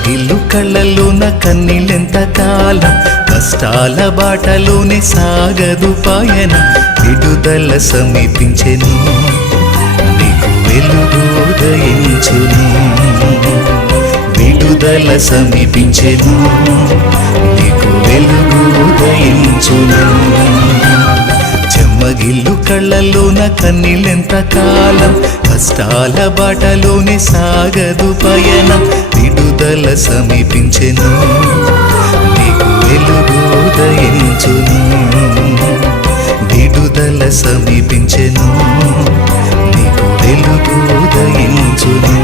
చెమ్మగిల్లు కళ్ళల్లోన కన్నీళ్ళెంత కాలం, కష్టాల బాటలోనే సాగదు పయన. విడుదల సమీపించెను, నీకు వెలుగు ఉదయించును. విడుదల సమీపించెను, నీకు వెలుగు ఉదయించును. చెమ్మగిల్లు కళ్ళల్లోన కన్నీళ్ళెంత కాలం, కష్టాల బాటలోనే సాగదు పయనం. విడుదల సమీపించెను, నీకు వెలుగు ఉదయించును. విడుదల సమీపించెను, నీకు వెలుగు ఉదయించును.